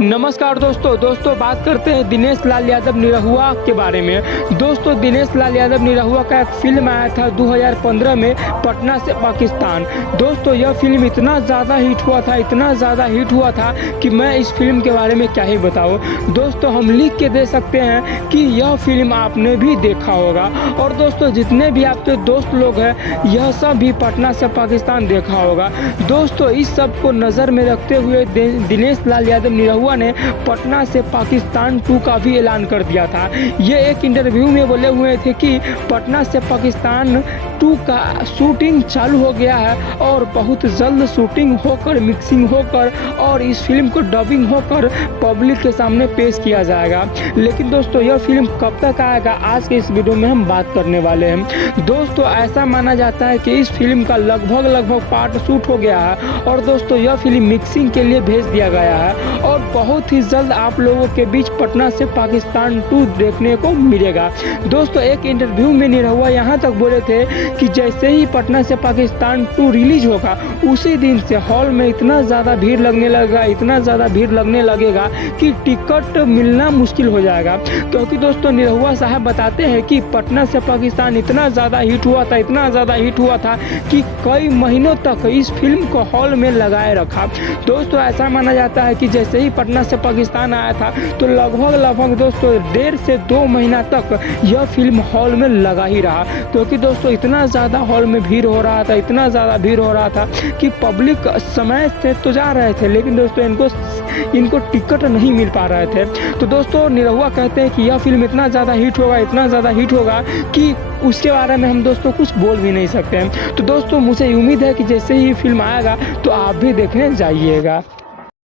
नमस्कार दोस्तों बात करते हैं दिनेश लाल यादव निरहुआ के बारे में। दोस्तों दिनेश लाल यादव निरहुआ का एक फिल्म आया था 2015 में, पटना से पाकिस्तान। दोस्तों यह फिल्म इतना ज़्यादा हिट हुआ था कि मैं इस फिल्म के बारे में क्या ही बताऊं। दोस्तों हम लिख के दे सकते हैं कि यह फिल्म आपने भी देखा होगा। और दोस्तों जितने भी आपके दोस्त लोग हैं यह सब भी पटना से पाकिस्तान देखा होगा। दोस्तों इस सब को नज़र में रखते हुए दिनेश लाल यादव निरहुआ ने पटना से पाकिस्तान 2 का भी ऐलान कर दिया था। ये एक इंटरव्यू में बोले हुए थे कि पटना से पाकिस्तान 2 का शूटिंग चालू हो गया है और बहुत जल्द शूटिंग होकर, मिक्सिंग होकर और इस फिल्म को डबिंग होकर पब्लिक के सामने पेश किया जाएगा। लेकिन दोस्तों यह फिल्म कब तक आएगा, आज के इस वीडियो में हम बात करने वाले हैं। दोस्तों ऐसा माना जाता है कि इस फिल्म का लगभग पार्ट शूट हो गया है और दोस्तों यह फिल्म मिक्सिंग के लिए भेज दिया गया है और बहुत ही जल्द आप लोगों के बीच पटना से पाकिस्तान 2 देखने को मिलेगा। दोस्तों एक इंटरव्यू में निरहुआ यहाँ तक बोले थे कि जैसे ही पटना से पाकिस्तान 2 रिलीज होगा उसी दिन से हॉल में इतना ज़्यादा भीड़ लगने लगेगा कि टिकट मिलना मुश्किल हो जाएगा। क्योंकि दोस्तों निरहुआ साहब बताते हैं कि पटना से पाकिस्तान इतना ज़्यादा हिट हुआ था कि कई महीनों तक इस फिल्म को हॉल में लगाए रखा। दोस्तों ऐसा माना जाता है कि जैसे ही पटना से पाकिस्तान आया था तो लगभग दोस्तों 1.5 से 2 महीना तक यह फिल्म हॉल में लगा ही रहा। क्योंकि दोस्तों इतना ज़्यादा हॉल में भीड़ हो रहा था कि पब्लिक समय से तो जा रहे थे लेकिन दोस्तों इनको टिकट नहीं मिल पा रहे थे। तो दोस्तों निरहुआ कहते हैं कि यह फिल्म इतना ज़्यादा हिट होगा कि उसके बारे में हम दोस्तों कुछ बोल भी नहीं सकते हैं। तो दोस्तों मुझे उम्मीद है कि जैसे ही फिल्म आएगा तो आप भी देखने जाइएगा।